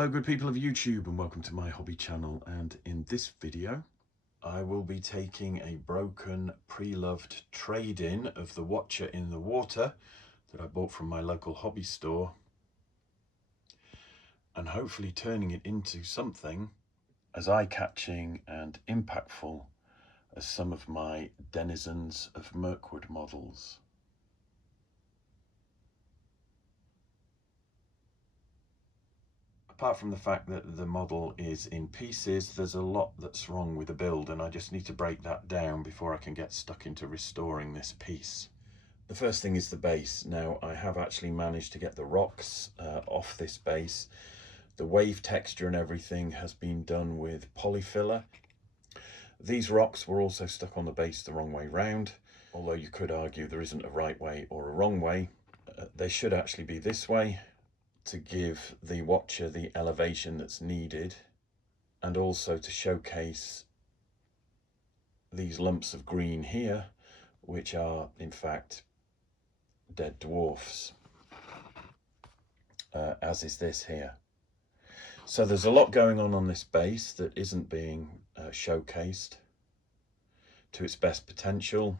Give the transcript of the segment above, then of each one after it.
Hello good people of YouTube, and welcome to my hobby channel. And in this video I will be taking a broken pre-loved trade-in of the Watcher in the Water that I bought from my local hobby store and hopefully turning it into something as eye-catching and impactful as some of my Denizens of Mirkwood models. Apart from the fact that the model is in pieces, there's a lot that's wrong with the build, and I just need to break that down before I can get stuck into restoring this piece. The first thing is the base. Now, I have actually managed to get the rocks off this base. The wave texture and everything has been done with polyfiller. These rocks were also stuck on the base the wrong way round, although you could argue there isn't a right way or a wrong way. They should actually be this way, to give the Watcher the elevation that's needed, and also to showcase these lumps of green here, which are in fact dead dwarfs, as is this here. So there's a lot going on this base that isn't being showcased to its best potential.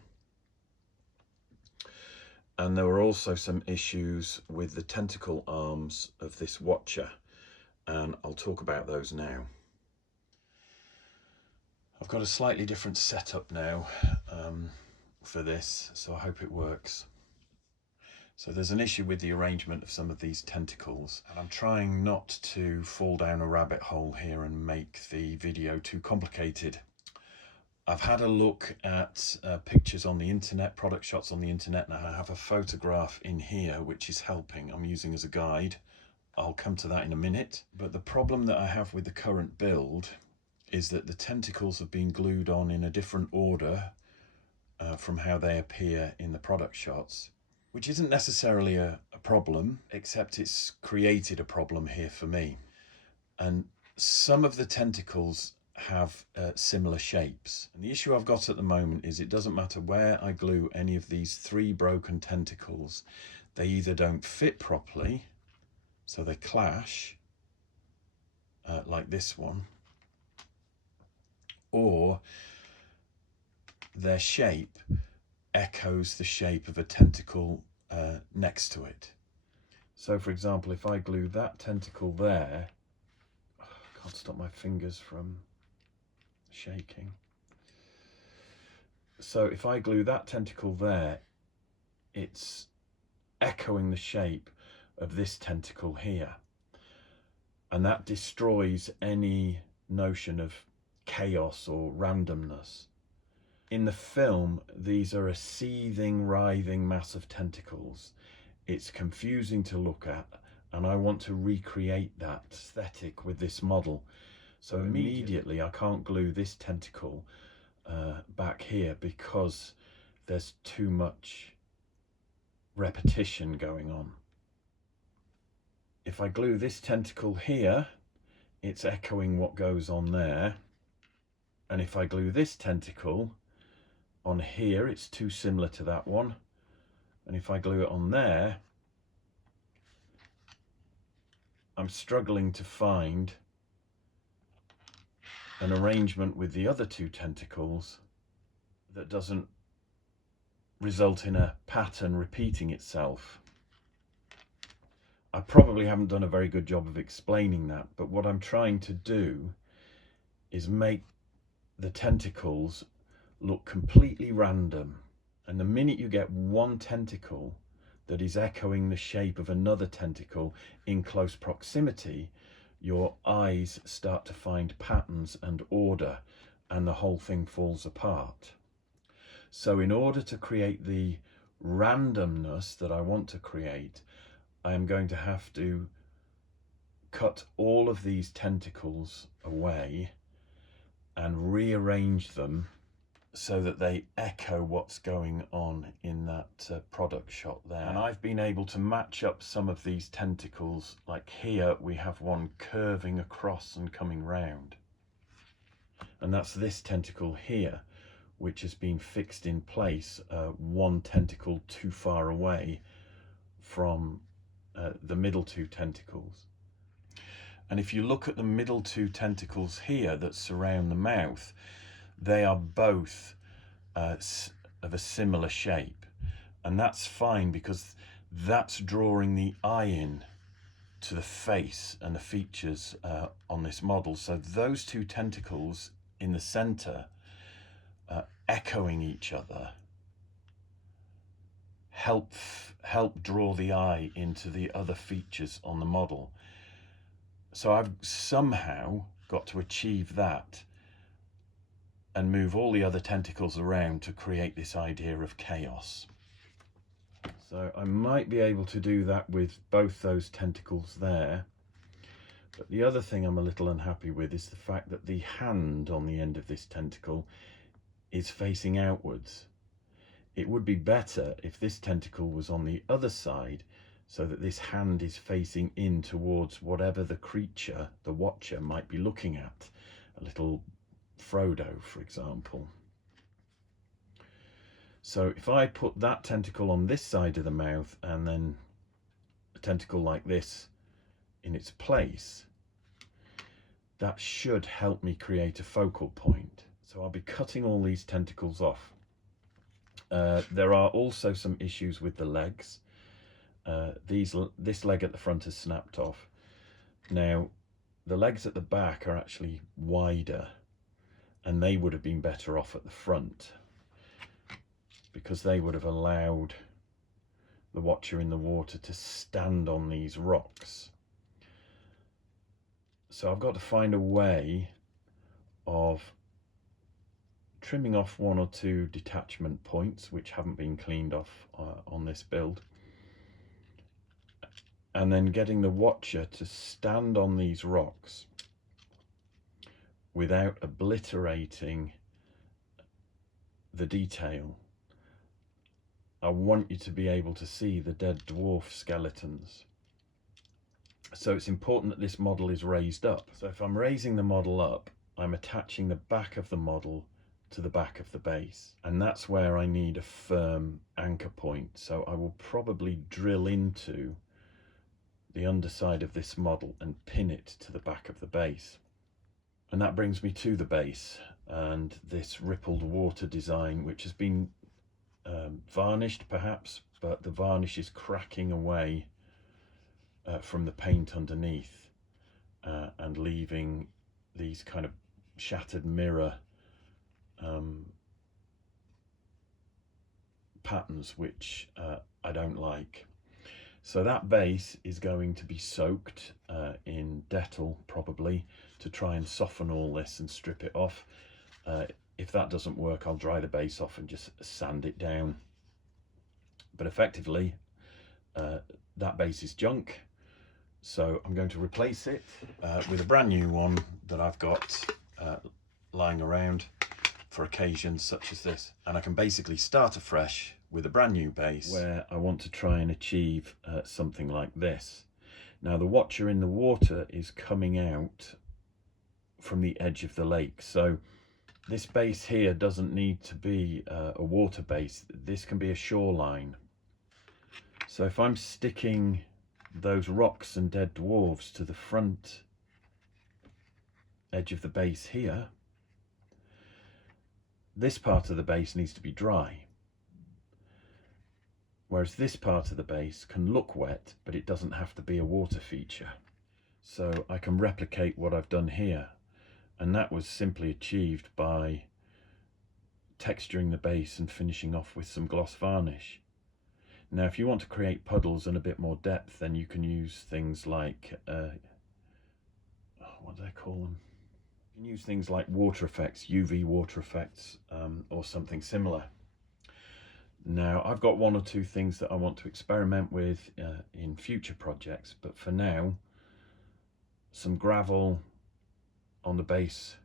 And there were also some issues with the tentacle arms of this Watcher, and I'll talk about those now. I've got a slightly different setup now for this, so I hope it works. So there's an issue with the arrangement of some of these tentacles, and I'm trying not to fall down a rabbit hole here and make the video too complicated. I've had a look at pictures on the internet, product shots on the internet, and I have a photograph in here which is helping. I'm using as a guide. I'll come to that in a minute. But the problem that I have with the current build is that the tentacles have been glued on in a different order from how they appear in the product shots, which isn't necessarily a problem, except it's created a problem here for me. And some of the tentacles have similar shapes, and the issue I've got at the moment is it doesn't matter where I glue any of these three broken tentacles, they either don't fit properly, so they clash like this one, or their shape echoes the shape of a tentacle next to it. So for example, if I glue that tentacle there, I can't stop my fingers from shaking. So if I glue that tentacle there, it's echoing the shape of this tentacle here, and that destroys any notion of chaos or randomness. In the film, these are a seething, writhing mass of tentacles. It's confusing to look at, and I want to recreate that aesthetic with this model. So immediately I can't glue this tentacle back here because there's too much repetition going on. If I glue this tentacle here, it's echoing what goes on there. And if I glue this tentacle on here, it's too similar to that one. And if I glue it on there, I'm struggling to find an arrangement with the other two tentacles that doesn't result in a pattern repeating itself. I probably haven't done a very good job of explaining that, but what I'm trying to do is make the tentacles look completely random. And the minute you get one tentacle that is echoing the shape of another tentacle in close proximity, your eyes start to find patterns and order, and the whole thing falls apart. So in order to create the randomness that I want to create, I am going to have to cut all of these tentacles away and rearrange them so that they echo what's going on in that product shot there. And I've been able to match up some of these tentacles. Like here we have one curving across and coming round, and that's this tentacle here, which has been fixed in place one tentacle too far away from the middle two tentacles. And if you look at the middle two tentacles here that surround the mouth, they are both of a similar shape. And that's fine because that's drawing the eye in to the face and the features on this model. So those two tentacles in the center, echoing each other, help draw the eye into the other features on the model. So I've somehow got to achieve that and move all the other tentacles around to create this idea of chaos. So I might be able to do that with both those tentacles there. But the other thing I'm a little unhappy with is the fact that the hand on the end of this tentacle is facing outwards. It would be better if this tentacle was on the other side, so that this hand is facing in towards whatever the creature, the watcher, might be looking at. A little Frodo, for example. So if I put that tentacle on this side of the mouth and then a tentacle like this in its place, that should help me create a focal point. So I'll be cutting all these tentacles off. There are also some issues with the legs. This leg at the front is snapped off. Now, the legs at the back are actually wider, and they would have been better off at the front, because they would have allowed the watcher in the water to stand on these rocks. So I've got to find a way of trimming off one or two detachment points which haven't been cleaned off on this build, and then getting the watcher to stand on these rocks without obliterating the detail. I want you to be able to see the dead dwarf skeletons. So it's important that this model is raised up. So if I'm raising the model up, I'm attaching the back of the model to the back of the base, and that's where I need a firm anchor point. So I will probably drill into the underside of this model and pin it to the back of the base. And that brings me to the base and this rippled water design, which has been varnished perhaps, but the varnish is cracking away from the paint underneath and leaving these kind of shattered mirror patterns, which I don't like. So that base is going to be soaked in Dettol probably, to try and soften all this and strip it off. If that doesn't work, I'll dry the base off and just sand it down. But effectively, that base is junk, so I'm going to replace it with a brand new one that I've got lying around for occasions such as this. And I can basically start afresh with a brand new base where I want to try and achieve something like this. Now the watcher in the water is coming out from the edge of the lake, so this base here doesn't need to be a water base. This can be a shoreline. So if I'm sticking those rocks and dead dwarves to the front edge of the base here, this part of the base needs to be dry, whereas this part of the base can look wet, but it doesn't have to be a water feature. So I can replicate what I've done here, and that was simply achieved by texturing the base and finishing off with some gloss varnish. Now if you want to create puddles and a bit more depth, then you can use things like what do they call them? You can use things like water effects, UV water effects, or something similar. Now I've got one or two things that I want to experiment with in future projects, but for now, some gravel on the base,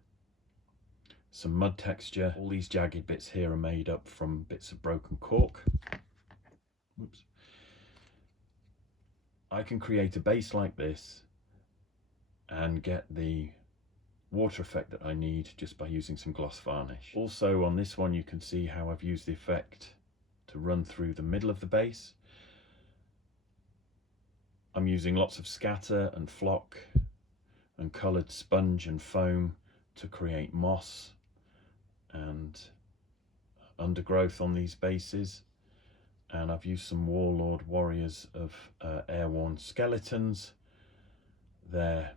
some mud texture. All these jagged bits here are made up from bits of broken cork. Oops. I can create a base like this and get the water effect that I need just by using some gloss varnish. Also on this one you can see how I've used the effect to run through the middle of the base. I'm using lots of scatter and flock and coloured sponge and foam to create moss and undergrowth on these bases. And I've used some Warlord Warriors of airworn skeletons there,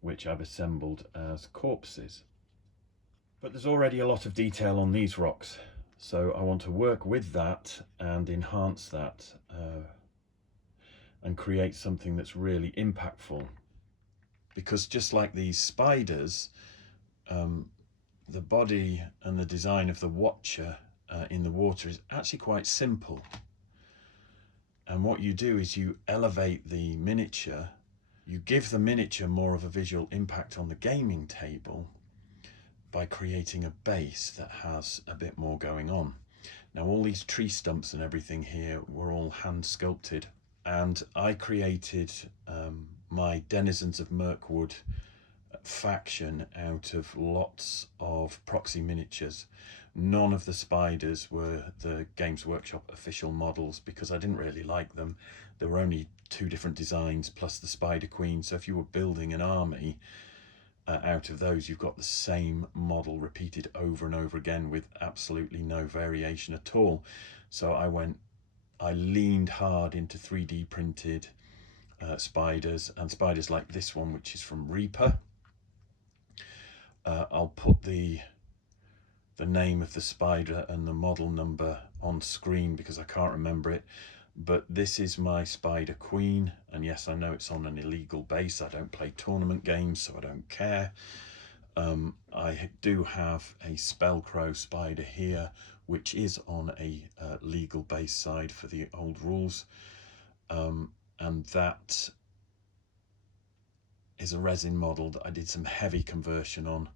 which I've assembled as corpses. But there's already a lot of detail on these rocks, so I want to work with that and enhance that and create something that's really impactful. Because just like these spiders, the body and the design of the watcher in the water is actually quite simple. And what you do is you elevate the miniature, you give the miniature more of a visual impact on the gaming table by creating a base that has a bit more going on. Now all these tree stumps and everything here were all hand sculpted, and I created my Denizens of Mirkwood faction out of lots of proxy miniatures. None of the spiders were the Games Workshop official models because I didn't really like them. There were only 2 different designs plus the Spider Queen, so if you were building an army out of those, you've got the same model repeated over and over again with absolutely no variation at all. So I leaned hard into 3D printed spiders, and spiders like this one, which is from Reaper. I'll put the name of the spider and the model number on screen because I can't remember it, but this is my Spider Queen, and yes, I know it's on an illegal base. I don't play tournament games, so I don't care. I do have a Spellcrow spider here, which is on a legal base side for the old rules, and that is a resin model that I did some heavy conversion on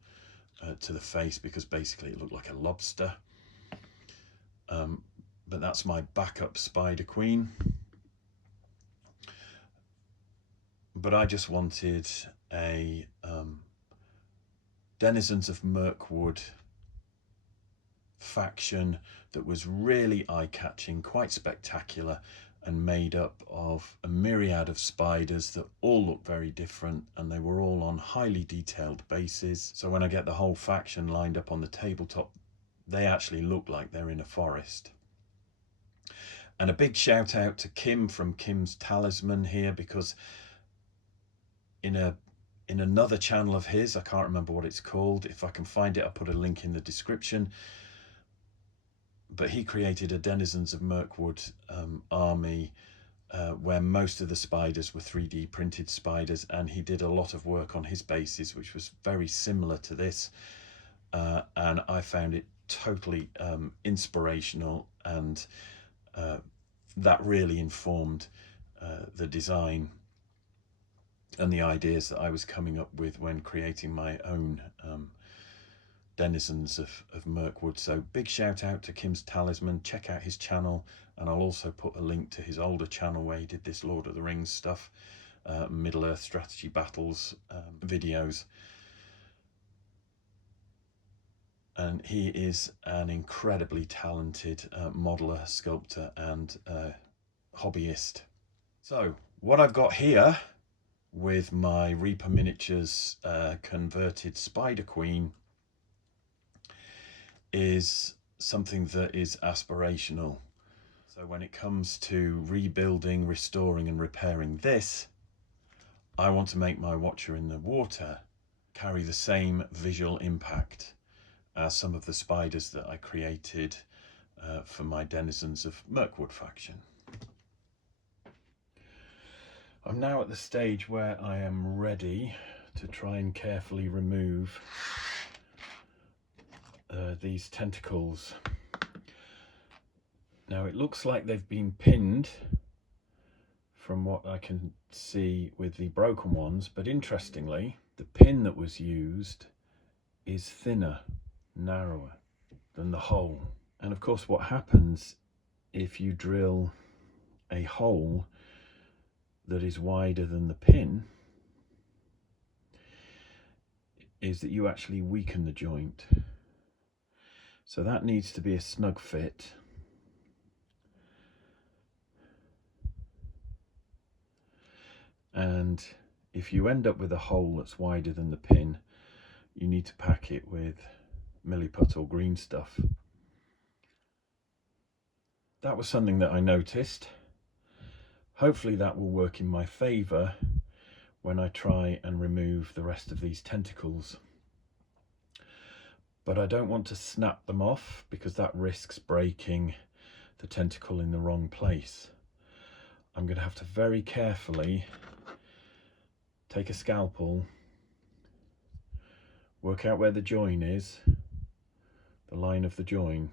to the face because basically it looked like a lobster. But that's my backup Spider Queen. But I just wanted a Denizens of Mirkwood faction that was really eye-catching, quite spectacular, and made up of a myriad of spiders that all look very different, and they were all on highly detailed bases. So when I get the whole faction lined up on the tabletop, they actually look like they're in a forest. And a big shout out to Kim from Kim's Talisman here, because in another channel of his, I can't remember what it's called, if I can find it I'll put a link in the description, but he created a Denizens of Mirkwood army where most of the spiders were 3D printed spiders, and he did a lot of work on his bases which was very similar to this, and I found it totally inspirational, and that really informed the design and the ideas that I was coming up with when creating my own Denizens of Mirkwood. So big shout out to Kim's Talisman, check out his channel, and I'll also put a link to his older channel where he did this Lord of the Rings stuff, Middle Earth strategy battles videos. And he is an incredibly talented modeler, sculptor and hobbyist. So what I've got here with my Reaper Miniatures converted Spider Queen is something that is aspirational. So when it comes to rebuilding, restoring and repairing this, I want to make my Watcher in the water carry the same visual impact as some of the spiders that I created for my Denizens of Mirkwood faction. I'm now at the stage where I am ready to try and carefully remove these tentacles. Now it looks like they've been pinned from what I can see with the broken ones, but interestingly the pin that was used is thinner, narrower than the hole. And of course what happens if you drill a hole that is wider than the pin is that you actually weaken the joint. So that needs to be a snug fit. And if you end up with a hole that's wider than the pin, you need to pack it with milliput or green stuff. That was something that I noticed. Hopefully that will work in my favour when I try and remove the rest of these tentacles. But I don't want to snap them off because that risks breaking the tentacle in the wrong place. I'm going to have to very carefully take a scalpel, work out where the join is, the line of the join,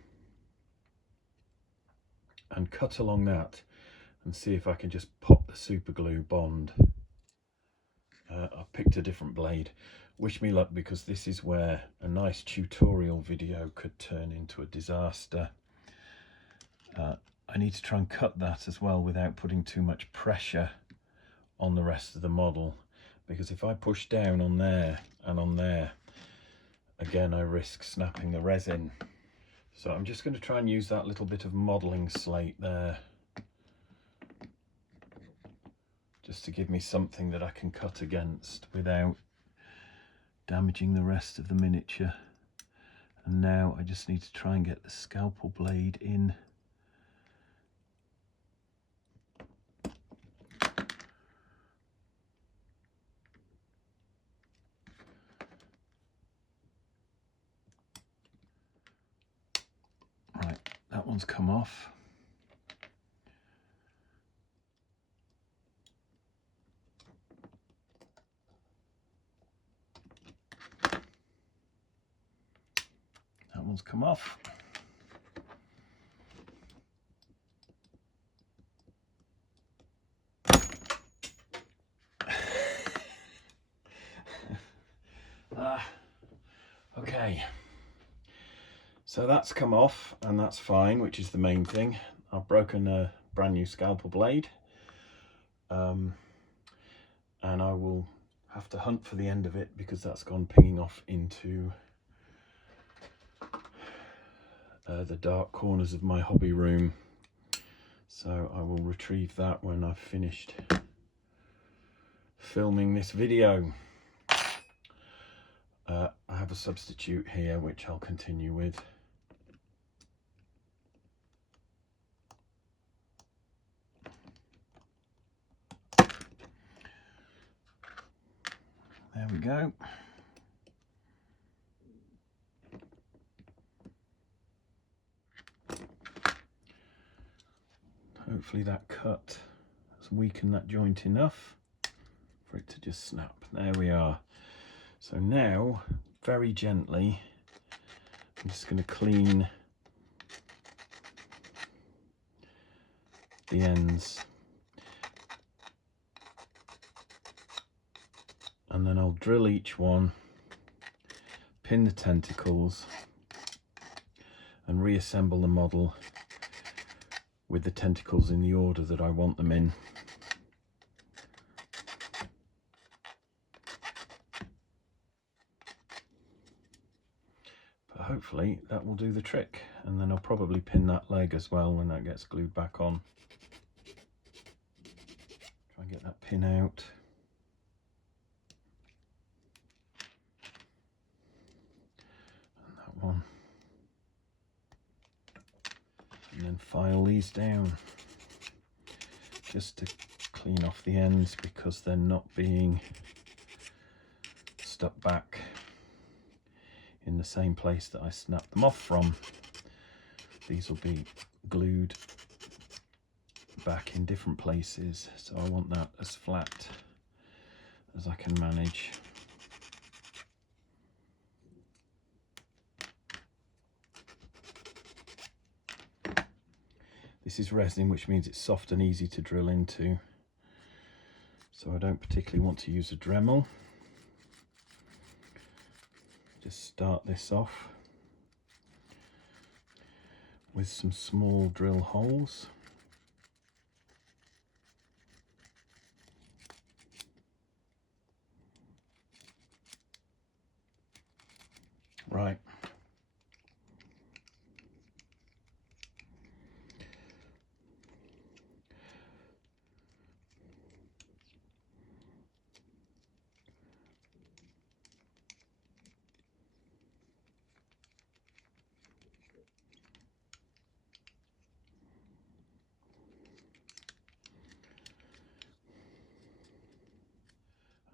and cut along that and see if I can just pop the super glue bond. I've picked a different blade. Wish me luck, because this is where a nice tutorial video could turn into a disaster. I need to try and cut that as well without putting too much pressure on the rest of the model, because if I push down on there and on there, again I risk snapping the resin. So I'm just going to try and use that little bit of modelling slate there, just to give me something that I can cut against without damaging the rest of the miniature. And now I just need to try and get the scalpel blade in. Right, that one's come off. That one's come off. Okay, so that's come off and that's fine, which is the main thing. I've broken a brand new scalpel blade, and I will have to hunt for the end of it because that's gone pinging off into the dark corners of my hobby room. So I will retrieve that when I've finished filming this video. I have a substitute here which I'll continue with. There we go. Hopefully that cut has weakened that joint enough for it to just snap. There we are. So now, very gently, I'm just going to clean the ends, and then I'll drill each one, pin the tentacles, and reassemble the model with the tentacles in the order that I want them in. But hopefully that will do the trick, and then I'll probably pin that leg as well when that gets glued back on. Try and get that pin out. And that one. And then file these down just to clean off the ends because they're not being stuck back in the same place that I snapped them off from. These will be glued back in different places, so I want that as flat as I can manage. This is resin, which means it's soft and easy to drill into, so I don't particularly want to use a Dremel. Just start this off with some small drill holes. Right.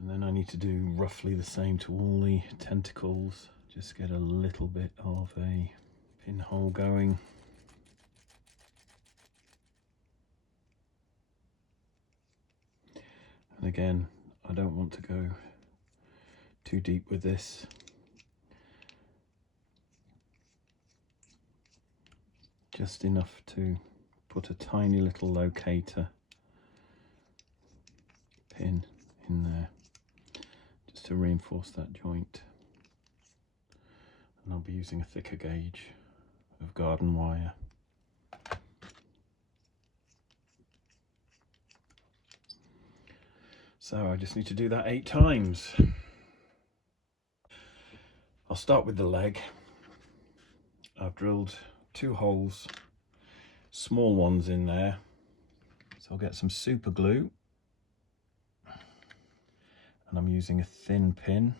And then I need to do roughly the same to all the tentacles. Just get a little bit of a pinhole going. And again, I don't want to go too deep with this. Just enough to put a tiny little locator pin in there, just to reinforce that joint. And I'll be using a thicker gauge of garden wire. So I just need to do that 8 times. I'll start with the leg. I've drilled 2 holes, small ones in there. So I'll get some super glue. And I'm using a thin pin,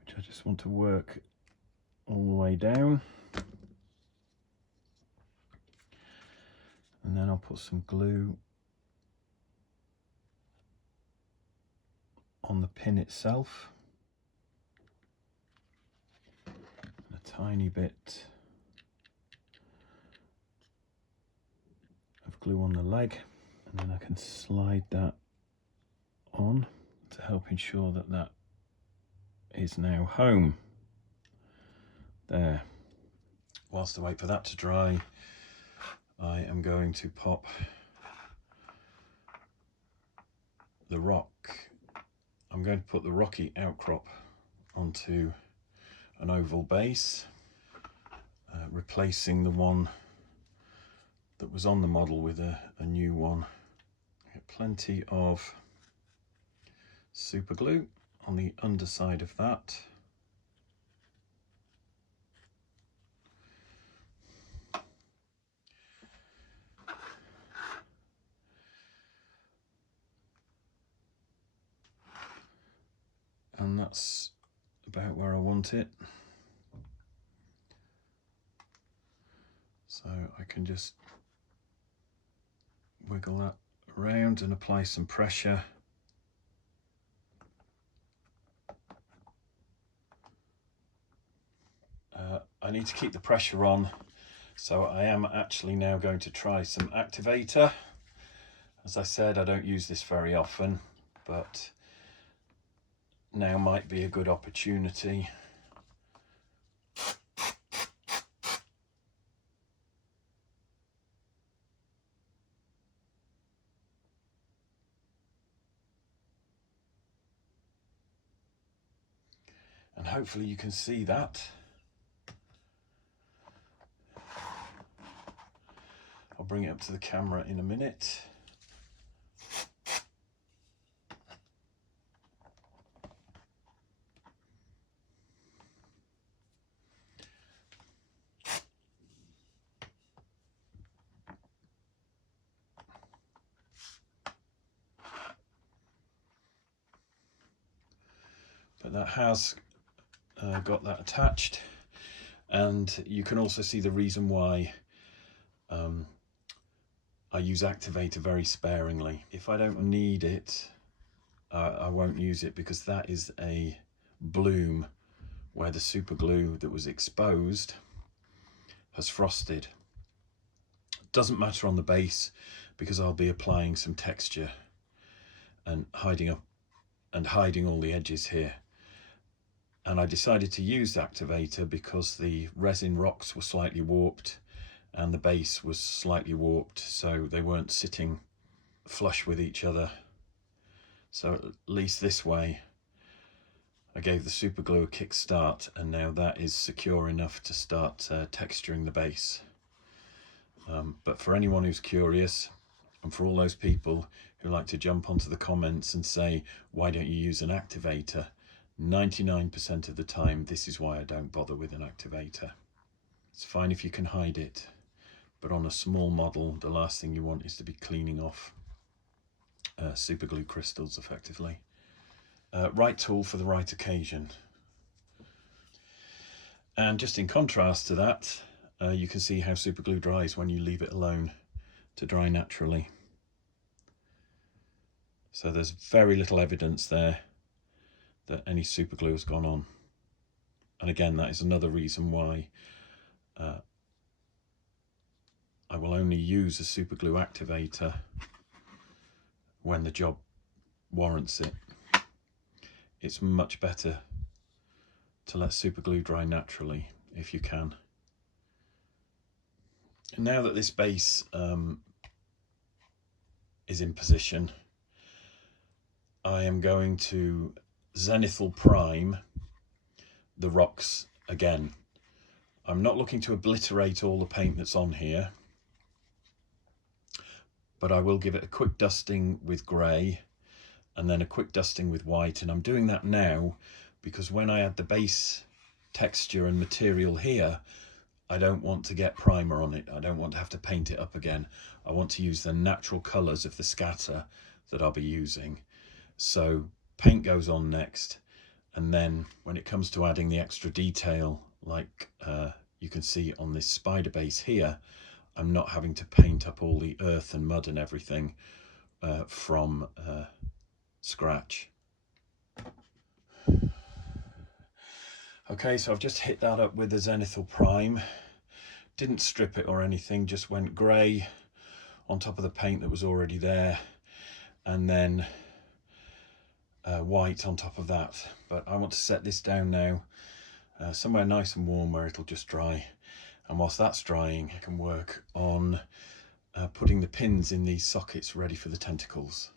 which I just want to work all the way down. And then I'll put some glue on the pin itself. And a tiny bit of glue on the leg. And then I can slide that on to help ensure that that is now home. There. Whilst I wait for that to dry, I am going to pop the rock. I'm going to put the rocky outcrop onto an oval base, replacing the one that was on the model with a new one. Get plenty of super glue on the underside of that. And that's about where I want it. So I can just wiggle that around and apply some pressure. I need to keep the pressure on, so I am actually now going to try some activator. As I said, I don't use this very often, but now might be a good opportunity. And hopefully you can see that. I'll bring it up to the camera in a minute. But that has got that attached, and you can also see the reason why I use activator very sparingly. If I don't need it, I won't use it, because that is a bloom where the super glue that was exposed has frosted. Doesn't matter on the base, because I'll be applying some texture and hiding all the edges here. And I decided to use the activator because the resin rocks were slightly warped and the base was slightly warped, so they weren't sitting flush with each other. So at least this way I gave the super glue a kick start, and now that is secure enough to start texturing the base. But for anyone who's curious, and for all those people who like to jump onto the comments and say, why don't you use an activator? 99% of the time, this is why I don't bother with an activator. It's fine if you can hide it, but on a small model, the last thing you want is to be cleaning off super glue crystals effectively. Right tool for the right occasion. And just in contrast to that, you can see how super glue dries when you leave it alone to dry naturally. So there's very little evidence there that any super glue has gone on. And again, that is another reason why I will only use a super glue activator when the job warrants it. It's much better to let super glue dry naturally if you can. And now that this base is in position, I am going to zenithal prime the rocks again. I'm not looking to obliterate all the paint that's on here, but I will give it a quick dusting with grey and then a quick dusting with white. And I'm doing that now because when I add the base texture and material here, I don't want to get primer on it. I don't want to have to paint it up again. I want to use the natural colours of the scatter that I'll be using. So paint goes on next, and then when it comes to adding the extra detail, like you can see on this spider base here, I'm not having to paint up all the earth and mud and everything from scratch. Okay, so I've just hit that up with the zenithal prime. Didn't strip it or anything, just went grey on top of the paint that was already there, and then white on top of that. But I want to set this down now somewhere nice and warm where it'll just dry, and whilst that's drying I can work on putting the pins in these sockets ready for the tentacles.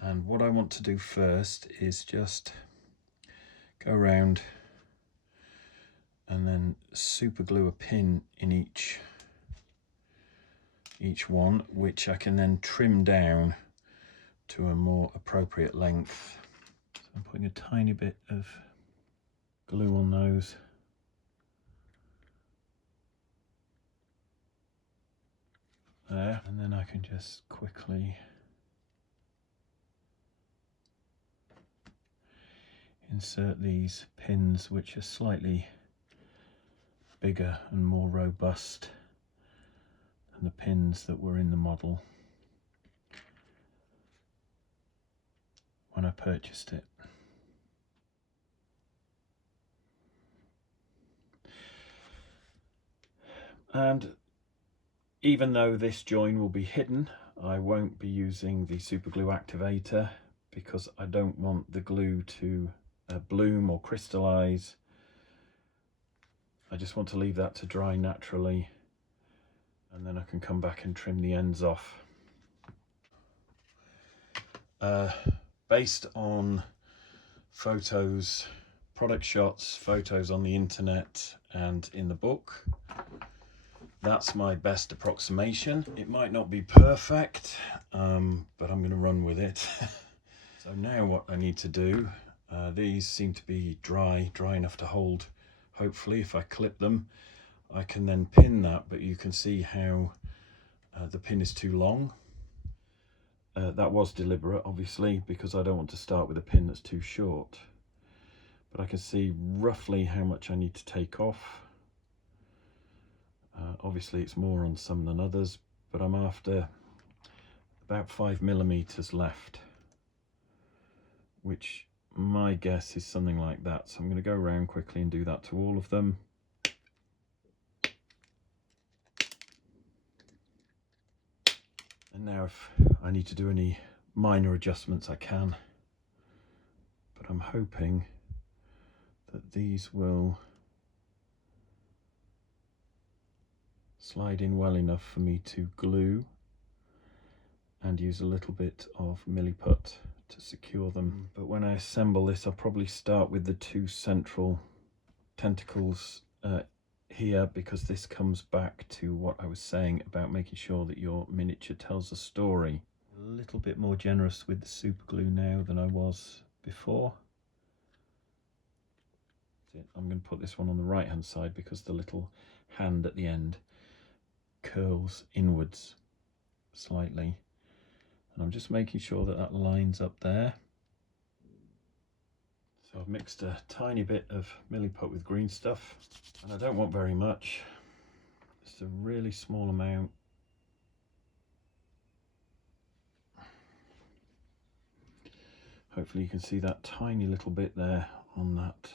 And what I want to do first is just go around and then super glue a pin in each one, which I can then trim down to a more appropriate length. So I'm putting a tiny bit of glue on those. There, and then I can just quickly insert these pins, which are slightly bigger and more robust than the pins that were in the model when I purchased it. And even though this join will be hidden, I won't be using the super glue activator because I don't want the glue to bloom or crystallize. I just want to leave that to dry naturally, and then I can come back and trim the ends off. Based on photos, product shots, photos on the internet and in the book, that's my best approximation. It might not be perfect, but I'm going to run with it. So now what I need to do, these seem to be dry enough to hold. Hopefully if I clip them I can then pin that, but you can see how the pin is too long. That was deliberate obviously, because I don't want to start with a pin that's too short, but I can see roughly how much I need to take off. Obviously it's more on some than others, but I'm after about 5mm left, which my guess is something like that. So I'm going to go around quickly and do that to all of them. And now if I need to do any minor adjustments I can, but I'm hoping that these will slide in well enough for me to glue and use a little bit of milliput to secure them. But when I assemble this, I'll probably start with the two central tentacles here, because this comes back to what I was saying about making sure that your miniature tells a story. A little bit more generous with the super glue now than I was before. I'm going to put this one on the right hand side because the little hand at the end curls inwards slightly, and I'm just making sure that that lines up there. So I've mixed a tiny bit of milliput with green stuff, and I don't want very much, just a really small amount. Hopefully you can see that tiny little bit there on that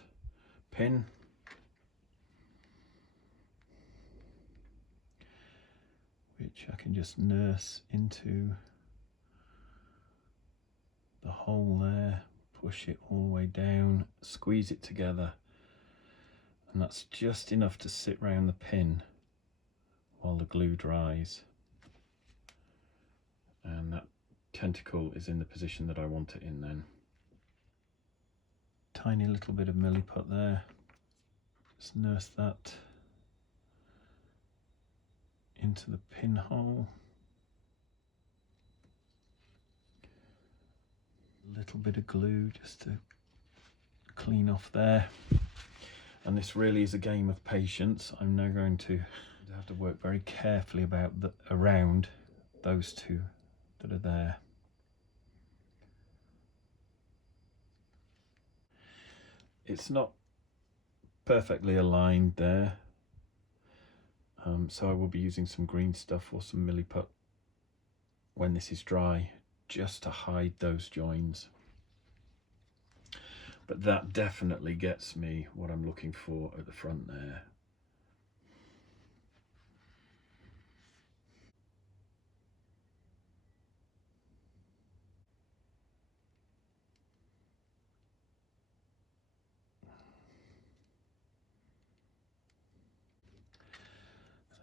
pin. Which I can just nurse into the hole there, push it all the way down, squeeze it together, and that's just enough to sit round the pin while the glue dries. And that tentacle is in the position that I want it in then. Tiny little bit of milliput there, just nurse that into the pinhole. A little bit of glue just to clean off there. And this really is a game of patience. I'm now going to have to work very carefully around those two that are there. It's not perfectly aligned there, so I will be using some green stuff or some milliput when this is dry, just to hide those joins. But that definitely gets me what I'm looking for at the front there.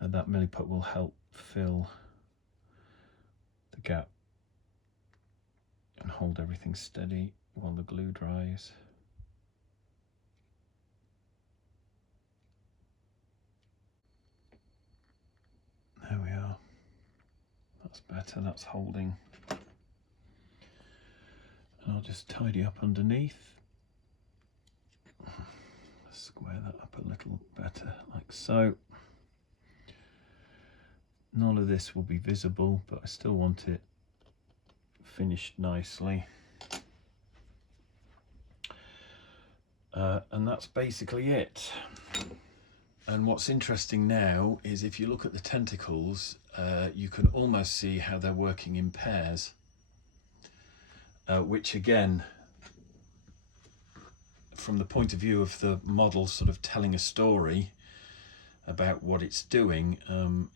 And that milliput will help fill the gap and hold everything steady while the glue dries. There we are. That's better, that's holding. And I'll just tidy up underneath. Square that up a little better, like so. None of this will be visible, but I still want it finished nicely. And that's basically it. And what's interesting now is if you look at the tentacles, you can almost see how they're working in pairs, which again, from the point of view of the model sort of telling a story about what it's doing,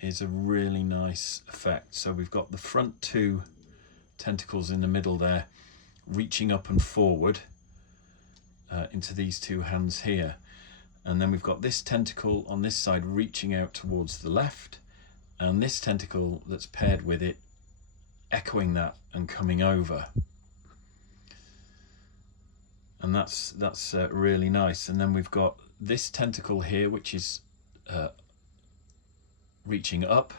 is a really nice effect. So we've got the front two tentacles in the middle there reaching up and forward into these two hands here, and then we've got this tentacle on this side reaching out towards the left, and this tentacle that's paired with it echoing that and coming over, and that's really nice. And then we've got this tentacle here which is reaching up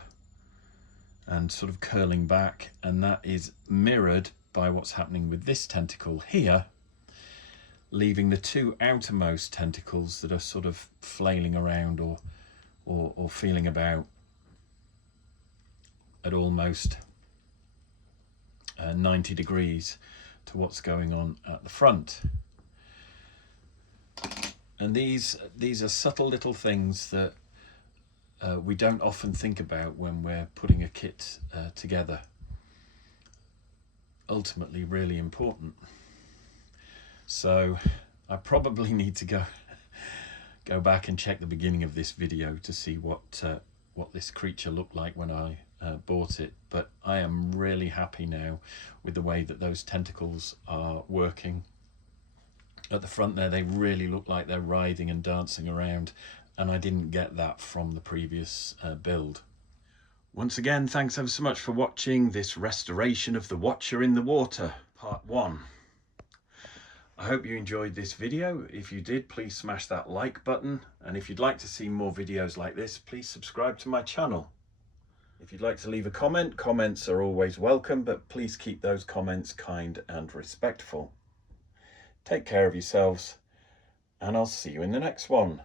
and sort of curling back, and that is mirrored by what's happening with this tentacle here, leaving the two outermost tentacles that are sort of flailing around or feeling about at almost 90 degrees to what's going on at the front. And these are subtle little things that we don't often think about when we're putting a kit together. Ultimately really important. So I probably need to go back and check the beginning of this video to see what this creature looked like when I bought it, but I am really happy now with the way that those tentacles are working. At the front there, they really look like they're writhing and dancing around, and I didn't get that from the previous build. Once again, thanks ever so much for watching this restoration of the Watcher in the Water, part 1. I hope you enjoyed this video. If you did, please smash that like button, and if you'd like to see more videos like this, please subscribe to my channel. If you'd like to leave a comment, comments are always welcome, but please keep those comments kind and respectful. Take care of yourselves, and I'll see you in the next one.